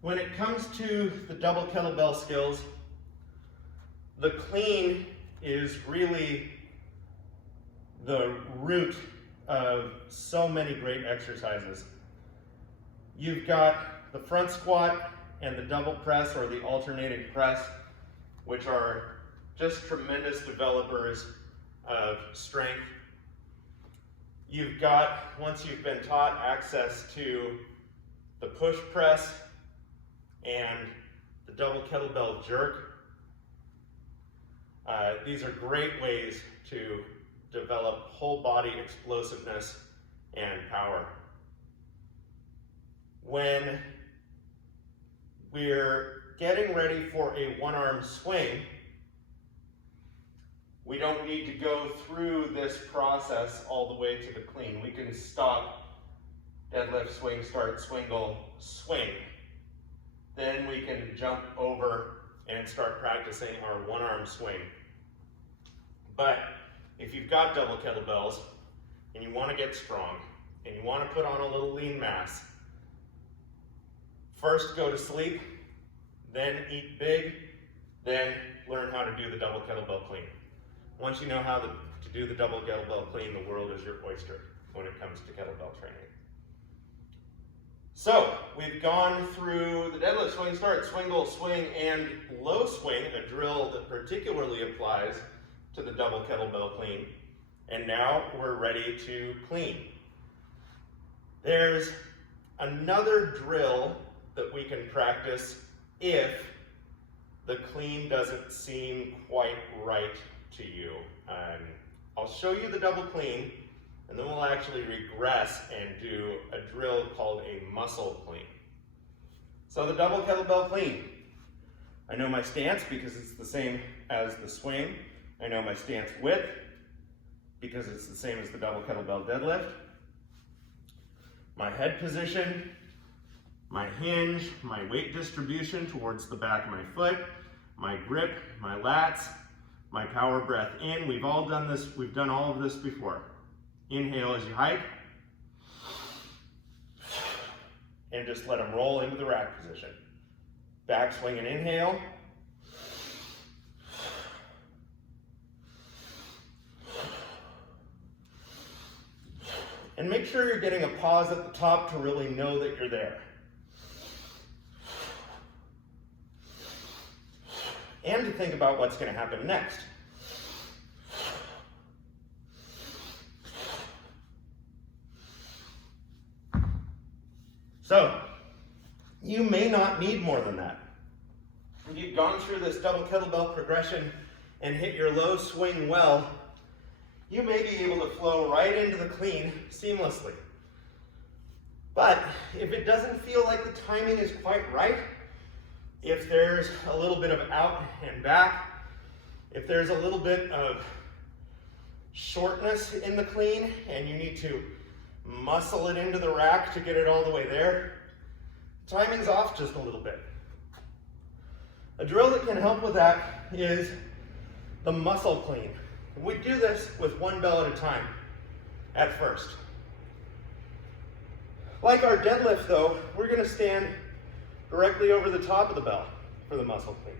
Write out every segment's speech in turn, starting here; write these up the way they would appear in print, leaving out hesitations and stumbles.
When it comes to the double kettlebell skills, the clean is really the root of so many great exercises. You've got the front squat and the double press or the alternating press, which are just tremendous developers of strength. You've got, once you've been taught, access to the push press and the double kettlebell jerk. These are great ways to develop whole body explosiveness and power. When we're getting ready for a one-arm swing, we don't need to go through this process all the way to the clean. We can stop, deadlift, swing, start, swingle, swing. Then we can jump over and start practicing our one-arm swing. But if you've got double kettlebells and you want to get strong and you want to put on a little lean mass, first go to sleep, then eat big, then learn how to do the double kettlebell clean. Once you know how to do the double kettlebell clean, the world is your oyster when it comes to kettlebell training. So, we've gone through the deadlift, swing, start, swingle, swing, and low swing, a drill that particularly applies to the double kettlebell clean. And now we're ready to clean. There's another drill that we can practice if the clean doesn't seem quite right to you. I'll show you the double clean, and then we'll actually regress and do a drill called a muscle clean. So the double kettlebell clean. I know my stance because it's the same as the swing. I know my stance width because it's the same as the double kettlebell deadlift. My head position, my hinge, my weight distribution towards the back of my foot, my grip, my lats, my power breath in. We've all done this, we've done all of this before. Inhale as you hike, and just let them roll into the rack position. Back swing and inhale. And make sure you're getting a pause at the top to really know that you're there. And to think about what's going to happen next. So, you may not need more than that. If you've gone through this double kettlebell progression and hit your low swing well, you may be able to flow right into the clean seamlessly. But if it doesn't feel like the timing is quite right, if there's a little bit of out and back, if there's a little bit of shortness in the clean and you need to muscle it into the rack to get it all the way there, timing's off just a little bit. A drill that can help with that is the muscle clean. We do this with one bell at a time at first. Like our deadlift though, we're going to stand directly over the top of the bell for the muscle clean.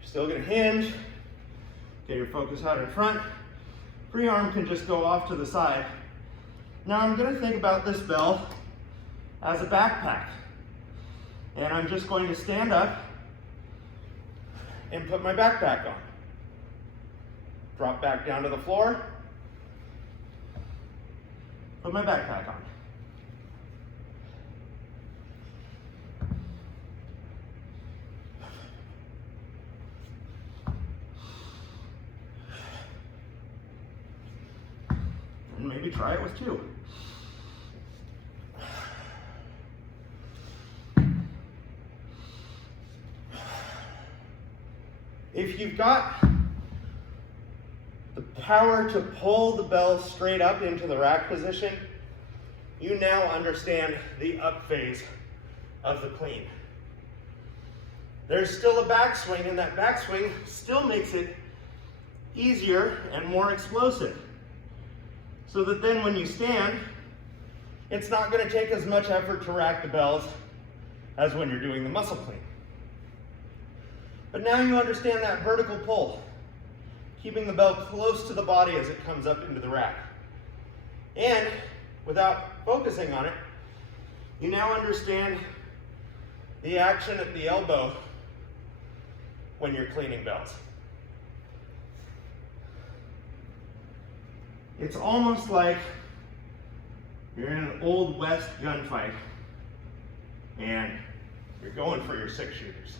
You're still going to hinge, get your focus out in front. Free arm can just go off to the side. Now I'm going to think about this bell as a backpack. And I'm just going to stand up and put my backpack on. Drop back down to the floor, put my backpack on. And maybe try it with two. If you've got the power to pull the bell straight up into the rack position, you now understand the up phase of the clean. There's still a backswing, and that backswing still makes it easier and more explosive. So that then when you stand, it's not going to take as much effort to rack the bells as when you're doing the muscle clean. But now you understand that vertical pull, keeping the bell close to the body as it comes up into the rack. And without focusing on it, you now understand the action at the elbow when you're cleaning bells. It's almost like you're in an old West gunfight and you're going for your 6-shooters,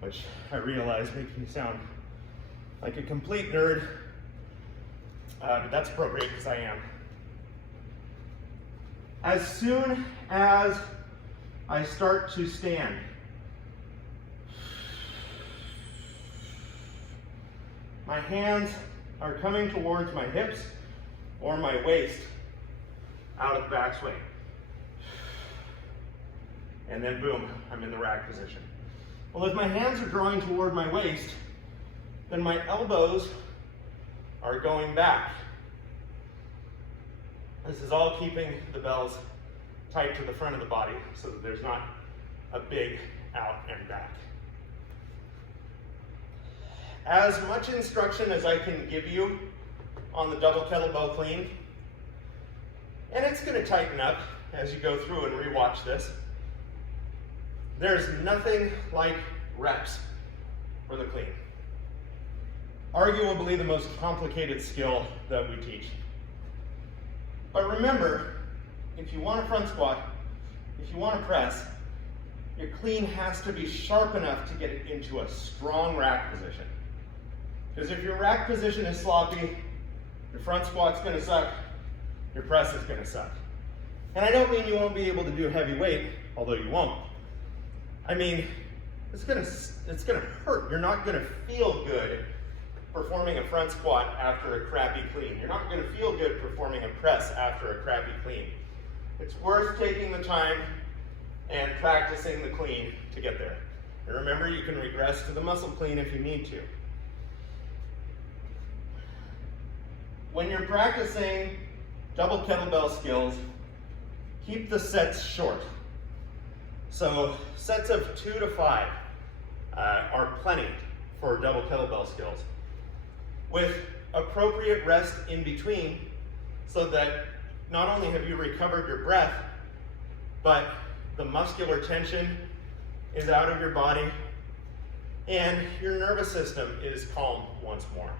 which I realize makes me sound like a complete nerd, but that's appropriate because I am. As soon as I start to stand, my hands are coming towards my hips or my waist out of the backswing. And then boom, I'm in the rack position. Well, if my hands are drawing toward my waist, then my elbows are going back. This is all keeping the bells tight to the front of the body so that there's not a big out and back. As much instruction as I can give you on the double kettlebell clean, and it's going to tighten up as you go through and rewatch this, there's nothing like reps for the clean. Arguably the most complicated skill that we teach. But remember, if you want a front squat, if you want to press, your clean has to be sharp enough to get it into a strong rack position. Because if your rack position is sloppy, your front squat's going to suck, your press is going to suck. And I don't mean you won't be able to do heavy weight, although you won't. I mean, it's going to hurt. You're not going to feel good performing a front squat after a crappy clean. You're not going to feel good performing a press after a crappy clean. It's worth taking the time and practicing the clean to get there. And remember, you can regress to the muscle clean if you need to. When you're practicing double kettlebell skills, keep the sets short. So sets of 2 to 5 are plenty for double kettlebell skills, with appropriate rest in between so that not only have you recovered your breath, but the muscular tension is out of your body and your nervous system is calm once more.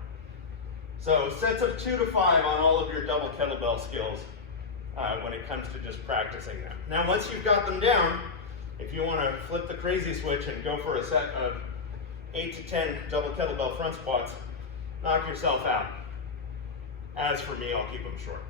So sets of 2 to 5 on all of your double kettlebell skills when it comes to just practicing them. Now once you've got them down, if you want to flip the crazy switch and go for a set of 8 to 10 double kettlebell front squats, knock yourself out. As for me, I'll keep them short.